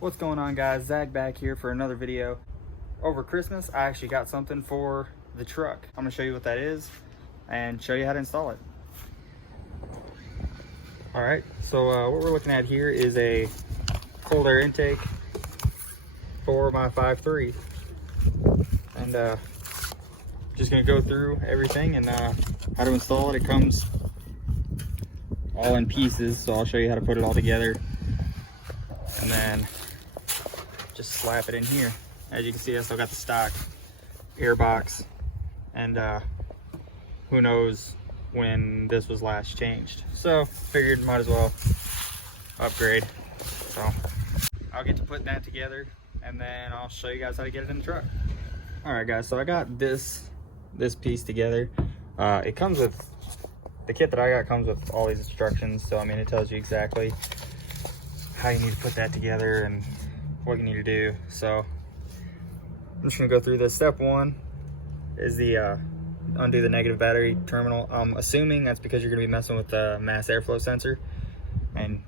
What's going on, guys? Zach back here for another video. Over Christmas I actually got something for the truck. I'm gonna show you what that is and show you how to install it. All right, so what we're looking at here is a cold air intake for my 5.3, and just gonna go through everything and how to install it. It comes all in pieces, so I'll show you how to put it all together and then just slap it in here. As you can see, I still got the stock air box, and who knows when this was last changed, so figured might as well upgrade. So I'll get to putting that together and then I'll show you guys how to get it in the truck. All right, guys, so I got this piece together. It comes with the kit that I got, comes with all these instructions, so I mean, it tells you exactly how you need to put that together and what you need to do. So I'm just gonna go through this. Step one is the undo the negative battery terminal. I'm assuming that's because you're gonna be messing with the mass airflow sensor, and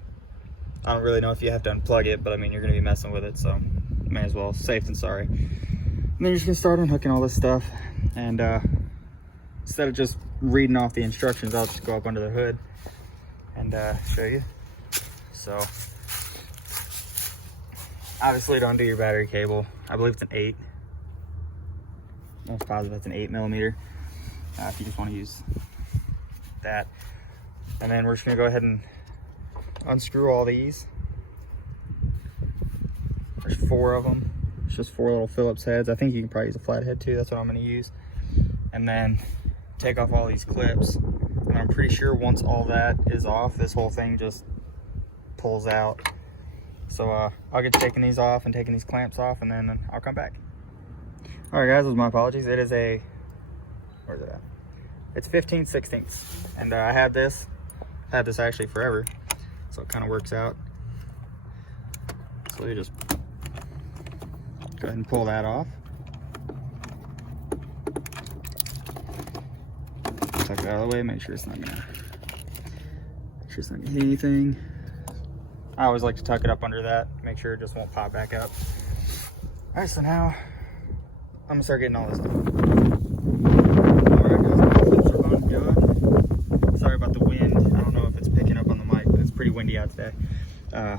I don't really know if you have to unplug it, but I mean, you're gonna be messing with it, so may as well, safe than sorry. And then you're just gonna start unhooking all this stuff, and instead of just reading off the instructions, I'll just go up under the hood and show you. So obviously to undo your battery cable, I believe it's an 8. Most positive it's an 8mm. If you just want to use that. And then we're just gonna go ahead and unscrew all these. There's 4 of them. It's just 4 little Phillips heads. I think you can probably use a flathead too. That's what I'm gonna use. And then take off all these clips. And I'm pretty sure once all that is off, this whole thing just pulls out. So I'll get taking these off and taking these clamps off, and then I'll come back. All right, guys, those are my apologies. It is a, where's it at? It's 15/16, and I had this actually forever, so it kind of works out. So you just go ahead and pull that off. Tuck it out of the way. Make sure it's not gonna hit anything. I always like to tuck it up under that, make sure it just won't pop back up. All right, so now I'm gonna start getting all this done. All right, guys, my clips are undone. Sorry about the wind. I don't know if it's picking up on the mic, but it's pretty windy out today. I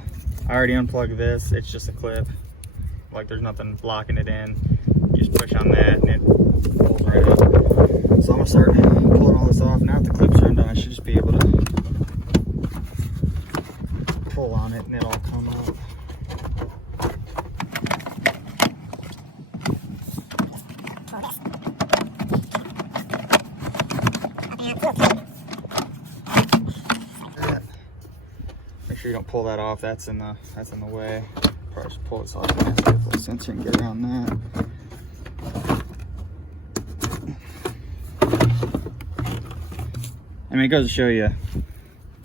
already unplugged this. It's just a clip. Like, there's nothing blocking it in. You just push on that and it pulls right up. So I'm gonna start pulling all this off. Now that the clips are undone, I should just be able to pull on it and it'll come up. Make sure you don't pull that off. That's in the way. Probably just pull this off the sensor and get around that. I mean, it goes to show you,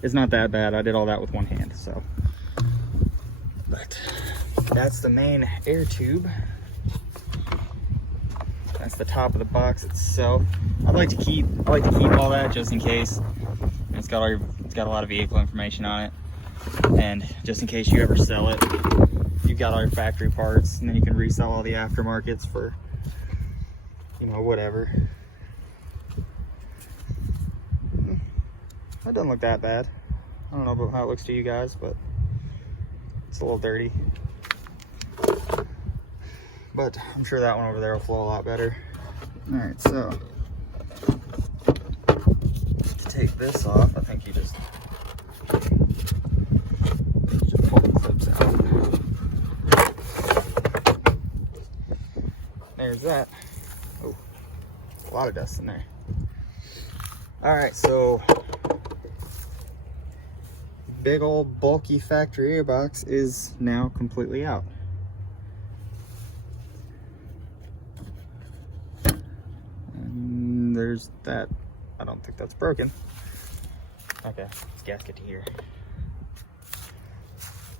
it's not that bad. I did all that with one hand, so. But that's the main air tube. That's the top of the box itself. I like to keep all that just in case. It's got a lot of vehicle information on it, and just in case you ever sell it, you've got all your factory parts, and then you can resell all the aftermarkets for, you know, whatever. That doesn't look that bad. I don't know about how it looks to you guys, but it's a little dirty. But I'm sure that one over there will flow a lot better. All right, so to take this off, I think you just pull the clips out. There's that. Oh, a lot of dust in there. All right, so big old bulky factory airbox is now completely out. And there's that. I don't think that's broken. Okay, it's gasket to here.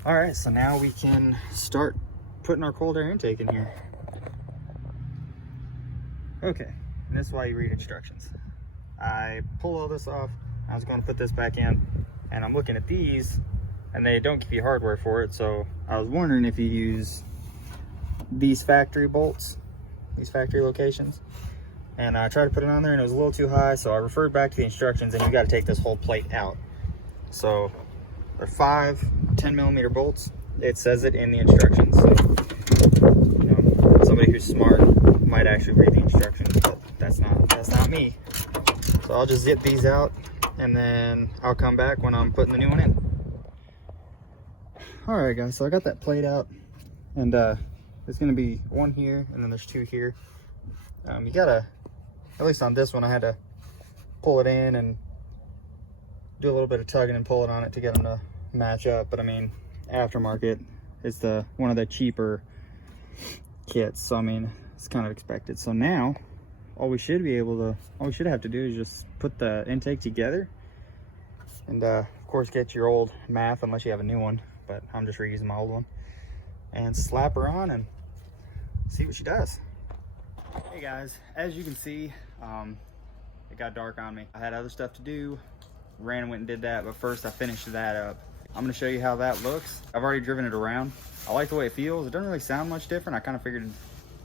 All right, so now we can start putting our cold air intake in here. Okay, and this is why you read instructions. I pull all this off. I was going to put this back in, and I'm looking at these, and they don't give you hardware for it. So I was wondering if you use these factory bolts, these factory locations. And I tried to put it on there and it was a little too high, so I referred back to the instructions, and you got to take this whole plate out. So they're 5 10mm bolts. It says it in the instructions. So, you know, somebody who's smart might actually read the instructions, but that's not me. So I'll just zip these out, and then I'll come back when I'm putting the new one in. All right, guys. So I got that plate out, and there's gonna be one here, and then there's 2 here. You gotta, at least on this one, I had to pull it in and do a little bit of tugging and pulling on it to get them to match up. But I mean, aftermarket is one of the cheaper kits, so I mean, it's kind of expected. So now all we should have to do is just put the intake together, and of course get your old MAF, unless you have a new one, but I'm just reusing my old one, and slap her on and see what she does. Hey guys, as you can see, it got dark on me. I had other stuff to do, ran and went and did that, but first I finished that up. I'm gonna show you how that looks. I've already driven it around. I like the way it feels. It doesn't really sound much different. I kind of figured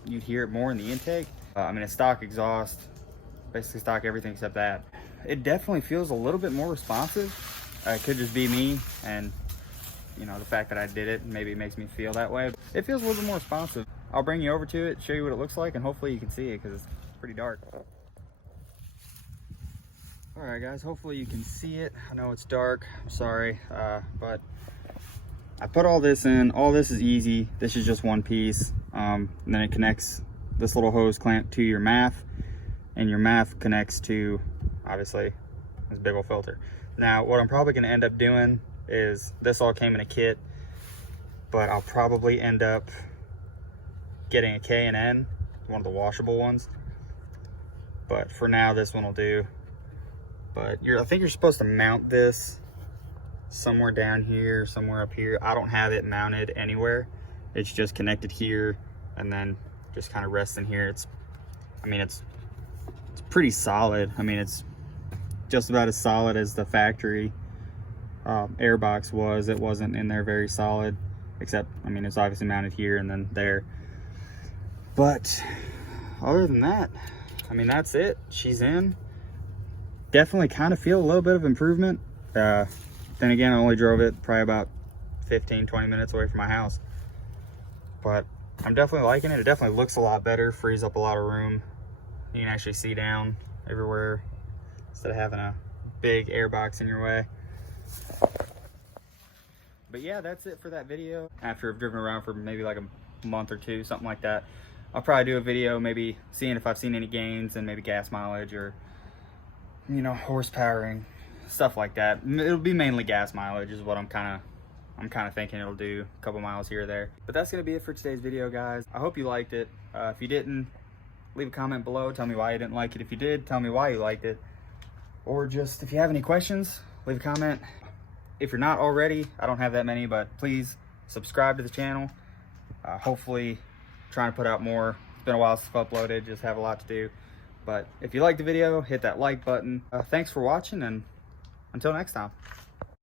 you'd hear it more in the intake. I mean, it's stock exhaust, basically stock everything except that. It definitely feels a little bit more responsive. It could just be me, and you know, the fact that I did it, maybe it makes me feel that way. It feels a little bit more responsive. I'll bring you over to it, show you what it looks like, and hopefully you can see it because it's pretty dark. All right, guys, hopefully you can see it. I know it's dark, I'm sorry, but I put all this in. All this is easy. This is just one piece. And then it connects this little hose clamp to your MAF, and your MAF connects to, obviously, this big old filter. Now, what I'm probably gonna end up doing is, this all came in a kit, but I'll probably end up getting a K&N, one of the washable ones. But for now, this one will do. But I think you're supposed to mount this somewhere down here, somewhere up here. I don't have it mounted anywhere. It's just connected here, and then just kind of rests in here. It's pretty solid. I mean, it's just about as solid as the factory airbox was. It wasn't in there very solid, except, I mean, it's obviously mounted here and then there. But other than that, I mean, that's it. She's in. Definitely kind of feel a little bit of improvement. Then again, I only drove it probably about 15-20 minutes away from my house, but I'm definitely liking it. It definitely looks a lot better, frees up a lot of room. You can actually see down everywhere instead of having a big airbox in your way. But yeah, that's it for that video. After I've driven around for maybe like a month or two, something like that, I'll probably do a video maybe seeing if I've seen any gains and maybe gas mileage, or, you know, horsepowering, stuff like that. It'll be mainly gas mileage is what I'm kind of thinking it'll do, a couple miles here or there. But that's gonna be it for today's video, guys. I hope you liked it. If you didn't, leave a comment below, tell me why you didn't like it. If you did, tell me why you liked it. Or just, if you have any questions, leave a comment. If you're not already, I don't have that many, but please subscribe to the channel. Hopefully trying to put out more. It's been a while since I've uploaded, just have a lot to do. But if you liked the video, hit that like button. Thanks for watching, and until next time.